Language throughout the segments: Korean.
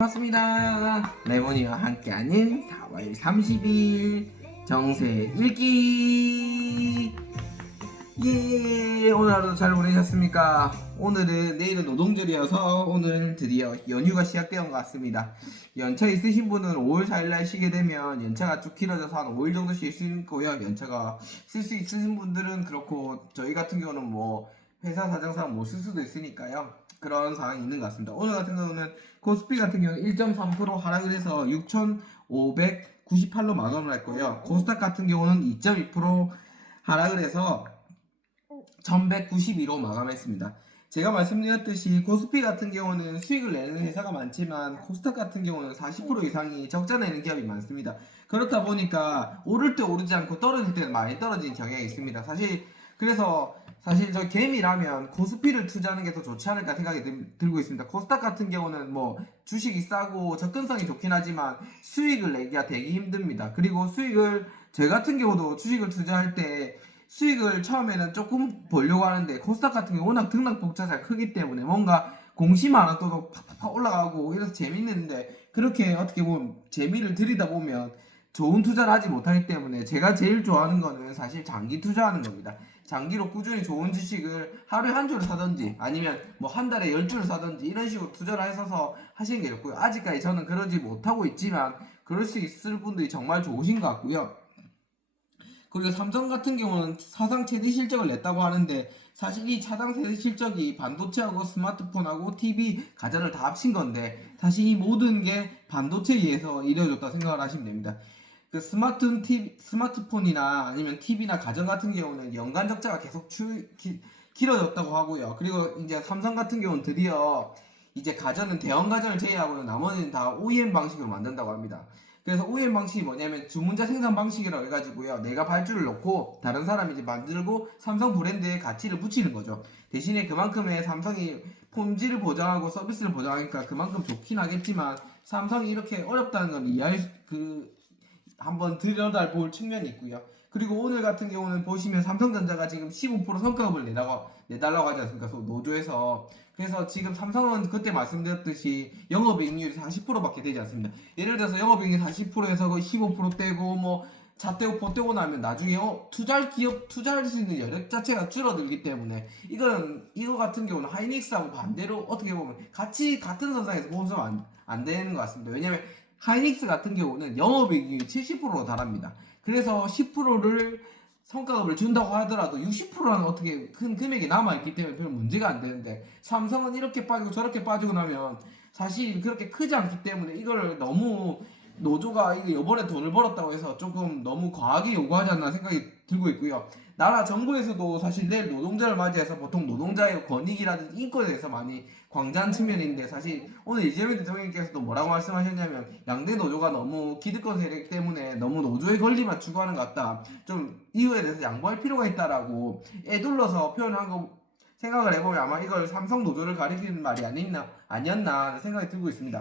반갑습니다. 레몬이와 함께하는 4월 30일 정세 읽기. 예, 오늘 하루도 잘 보내셨습니까? 내일은 노동절이어서 오늘 드디어 연휴가 시작되는 것 같습니다. 연차 있으신 분은 5월 4일날 쉬게 되면 연차가 쭉 길어져서 한 5일 정도 쉴 수 있고요. 연차가 쓸 수 있으신 분들은 그렇고, 저희 같은 경우는 뭐 회사 사정상 못 쓸 수도 있으니까요. 그런 상황이 있는 것 같습니다. 오늘 같은 경우는 코스피 같은 경우는 1.3% 하락을 해서 6,598로 마감을 했고요. 코스닥 같은 경우는 2.2% 하락을 해서 1192로 마감했습니다. 제가 말씀드렸듯이 코스피 같은 경우는 수익을 내는 회사가 많지만 코스닥 같은 경우는 40% 이상이 적자 내는 기업이 많습니다. 그렇다 보니까 오를 때 오르지 않고 떨어질 때는 많이 떨어지는 경향이 있습니다. 그래서 저 개미라면 코스피를 투자하는 게 더 좋지 않을까 생각이 들고 있습니다. 코스닥 같은 경우는 뭐 주식이 싸고 접근성이 좋긴 하지만 수익을 내기가 되게 힘듭니다. 그리고 저 같은 경우도 주식을 투자할 때 수익을 처음에는 조금 보려고 하는데 코스닥 같은 경우 워낙 등락 폭차가 크기 때문에 뭔가 공시만 안 떠도 팍팍팍 올라가고 이래서 재밌는데, 그렇게 어떻게 보면 재미를 들이다 보면 좋은 투자를 하지 못하기 때문에 제가 제일 좋아하는 거는 사실 장기 투자하는 겁니다. 장기로 꾸준히 좋은 주식을 하루에 한 주를 사든지 아니면 뭐 한 달에 10주를 사든지 이런 식으로 투자를 해서 하시는 게 좋고요. 아직까지 저는 그러지 못하고 있지만 그럴 수 있을 분들이 정말 좋으신 것 같고요. 그리고 삼성 같은 경우는 사상 최대 실적을 냈다고 하는데, 사실 이 사상 최대 실적이 반도체하고 스마트폰하고 TV, 가전을 다 합친 건데 사실 이 모든 게 반도체에 의해서 이루어졌다 생각을 하시면 됩니다. 그 스마트폰이나 아니면 TV나 가전 같은 경우는 연간 적자가 계속 길어졌다고 하고요. 그리고 이제 삼성 같은 경우는 드디어 이제 가전은 대형 가전을 제외하고는 나머지는 다 OEM 방식으로 만든다고 합니다. 그래서 OEM 방식이 뭐냐면 주문자 생산 방식이라고 해가지고요, 내가 발주를 넣고 다른 사람이 이제 만들고 삼성 브랜드의 가치를 붙이는 거죠. 대신에 그만큼의 삼성이 품질을 보장하고 서비스를 보장하니까 그만큼 좋긴 하겠지만, 삼성이 이렇게 어렵다는 건 한번 들여다볼 측면이 있고요. 그리고 오늘 같은 경우는 보시면 삼성전자가 지금 15% 성과급을 내달라고 하지 않습니까? 노조에서. 그래서 지금 삼성은 그때 말씀드렸듯이 영업이익률이 40%밖에 되지 않습니다. 예를 들어서 영업이익률 40%에서 15% 떼고 뭐 잣대고 보떼고 나면 나중에 투자할 수 있는 여력 자체가 줄어들기 때문에, 이거 같은 경우는 하이닉스하고 반대로 어떻게 보면 같은 선상에서 보면 안 되는 것 같습니다. 왜냐면 하이닉스 같은 경우는 영업이익률이 70%로 달합니다. 그래서 10%를 성과급을 준다고 하더라도 60%라는 어떻게 큰 금액이 남아있기 때문에 별 문제가 안 되는데, 삼성은 이렇게 빠지고 저렇게 빠지고 나면 사실 그렇게 크지 않기 때문에 이걸 너무 노조가 이번에 돈을 벌었다고 해서 조금 너무 과하게 요구하지 않나 생각이 들고 있고요. 나라 정부에서도 사실 내일 노동자를 맞이해서 보통 노동자의 권익이라든지 인권에 대해서 많이 광자한 측면인데, 사실 오늘 이재명 대통령께서도 뭐라고 말씀하셨냐면 양대 노조가 너무 기득권 세력 때문에 너무 노조의 권리만 추구하는 것 같다, 좀 이유에 대해서 양보할 필요가 있다라고 애둘러서 표현한 거 생각을 해보면 아마 이걸 삼성 노조를 가리키는 말이 아니었나 생각이 들고 있습니다.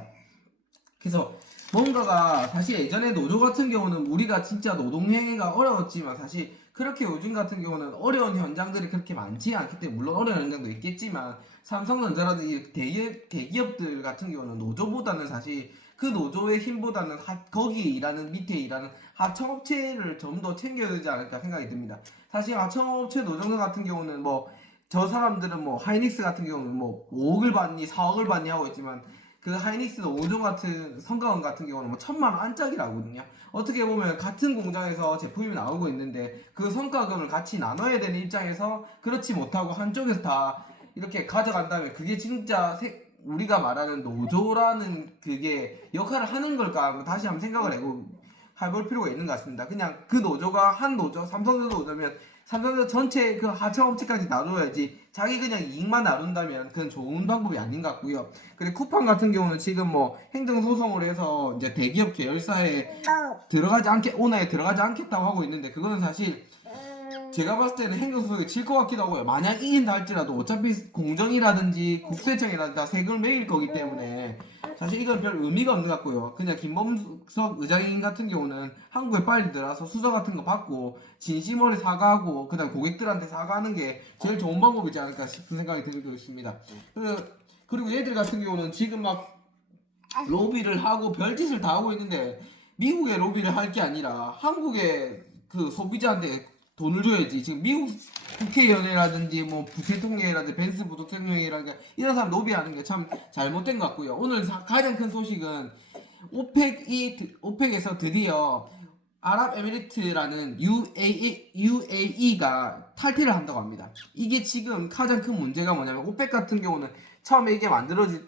그래서 뭔가가 사실 예전에 노조 같은 경우는 우리가 진짜 노동행위가 어려웠지만, 사실 그렇게 요즘 같은 경우는 어려운 현장들이 그렇게 많지 않기 때문에, 물론 어려운 현장도 있겠지만 삼성전자라든지 대기업들 같은 경우는 노조보다는 사실 그 노조의 힘보다는 거기에 일하는 밑에 일하는 하청업체를 좀 더 챙겨야 되지 않을까 생각이 듭니다. 사실 하청업체 노조 같은 경우는 뭐 저 사람들은 뭐 하이닉스 같은 경우는 뭐 5억을 받니 4억을 받니 하고 있지만, 그 하이닉스나 오종 같은 성과급 같은 경우는 뭐 1,000만 원 안짝이라거든요. 어떻게 보면 같은 공장에서 제품이 나오고 있는데 그 성과급을 같이 나눠야 되는 입장에서 그렇지 못하고 한쪽에서 다 이렇게 가져간다면, 그게 진짜 우리가 말하는 노조라는 그게 역할을 하는 걸까 다시 한번 생각을 해볼 필요가 있는 것 같습니다. 그냥 그 노조가 한 노조, 삼성전자 노조면 삼성전자 전체 그 하청업체까지 나눠야지, 자기 그냥 이익만 나눈다면 그건 좋은 방법이 아닌 것 같고요. 그리고 쿠팡 같은 경우는 지금 뭐 행정소송을 해서 이제 대기업 계열사에 오너에 들어가지 않겠다고 하고 있는데, 그거는 사실 제가 봤을 때는 행정소송에 질 것 같기도 하고요. 만약 이긴다 할지라도 어차피 공정이라든지 국세청이라든지 다 세금을 매길 거기 때문에 사실 이건 별 의미가 없는 것 같고요. 그냥 김범석 의장님 같은 경우는 한국에 빨리 들어와서 수저 같은 거 받고 진심어리 사과하고 그다음 고객들한테 사과하는 게 제일 좋은 방법이지 않을까 싶은 생각이 들고 있습니다. 그리고 얘들 같은 경우는 지금 막 로비를 하고 별짓을 다 하고 있는데 미국의 로비를 할 게 아니라 한국의 그 소비자한테 돈을 줘야지. 지금 미국 국회의원이라든지 뭐 부대통령이라든지 벤스 부대통령이라든지 이런 사람 로비하는 게 참 잘못된 것 같고요. 오늘 가장 큰 소식은 오펙에서 드디어 아랍에미리트라는 UAE가 탈퇴를 한다고 합니다. 이게 지금 가장 큰 문제가 뭐냐면 오펙 같은 경우는 처음에 이게 만들어진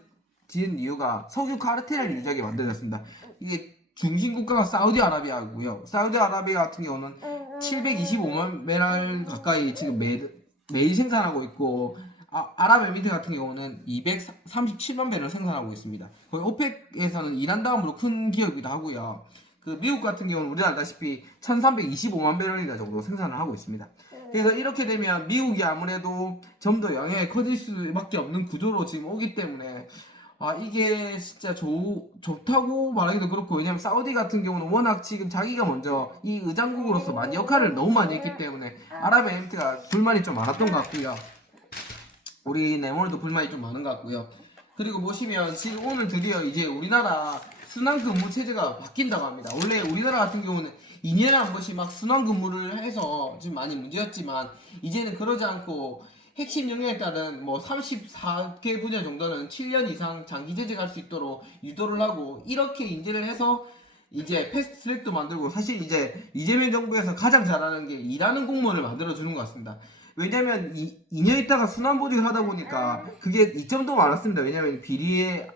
이유가 석유 카르텔을 유지하게 만들어졌습니다. 이게 중심 국가가 사우디아라비아고요. 사우디아라비아 같은 경우는 725만 메랄 가까이 지금 매일 생산하고 있고 아랍에미리트 같은 경우는 237만 배를 생산하고 있습니다. 거의 오펙에서는 이란 다음으로 큰 기업이기도 하고요. 그 미국 같은 경우는 우리가 알다시피 1325만 배럴이나 정도 생산을 하고 있습니다. 그래서 이렇게 되면 미국이 아무래도 좀 더 영향이 커질 수밖에 없는 구조로 지금 오기 때문에 이게 진짜 좋다고 말하기도 그렇고, 왜냐면 사우디 같은 경우는 워낙 지금 자기가 먼저 이 의장국으로서 많이 역할을 너무 많이 했기 때문에 아랍에미리트가 불만이 좀 많았던 것 같고요. 우리 네모네도 불만이 좀 많은 것 같고요. 그리고 보시면 지금 오늘 드디어 이제 우리나라 순환근무 체제가 바뀐다고 합니다. 원래 우리나라 같은 경우는 2년에 한 번씩 막 순환근무를 해서 지금 많이 문제였지만 이제는 그러지 않고 핵심 영역에 따른 뭐 34개 분야 정도는 7년 이상 장기 재직할 수 있도록 유도를 하고 이렇게 인재를 해서 이제 패스트 트랙도 만들고, 사실 이제 이재명 정부에서 가장 잘하는 게 일하는 공무원을 만들어 주는 것 같습니다. 왜냐면 2년 있다가 순환보직을 하다 보니까 그게 이점도 많았습니다. 왜냐면 비리의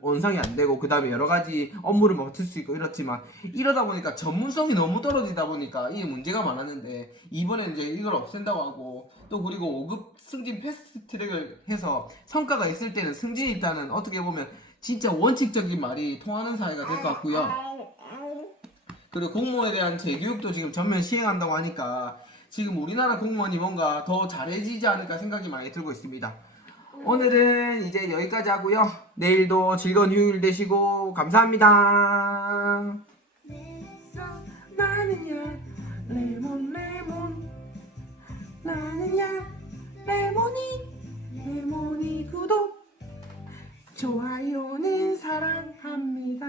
원상이 안 되고 그 다음에 여러 가지 업무를 맡을 수 있고 이렇지만, 이러다 보니까 전문성이 너무 떨어지다 보니까 이게 문제가 많았는데 이번에 이제 이걸 없앤다고 하고, 또 그리고 5급 승진 패스트 트랙을 해서 성과가 있을 때는 승진이 있다는, 어떻게 보면 진짜 원칙적인 말이 통하는 사회가 될 것 같고요. 그리고 공무원에 대한 재교육도 지금 전면 시행한다고 하니까 지금 우리나라 공무원이 뭔가 더 잘해지지 않을까 생각이 많이 들고 있습니다. 오늘은 이제 여기까지 하고요. 내일도 즐거운 휴일 되시고 감사합니다. 나는야 레몬 나는야 레몬이 구독 좋아요는 사랑합니다.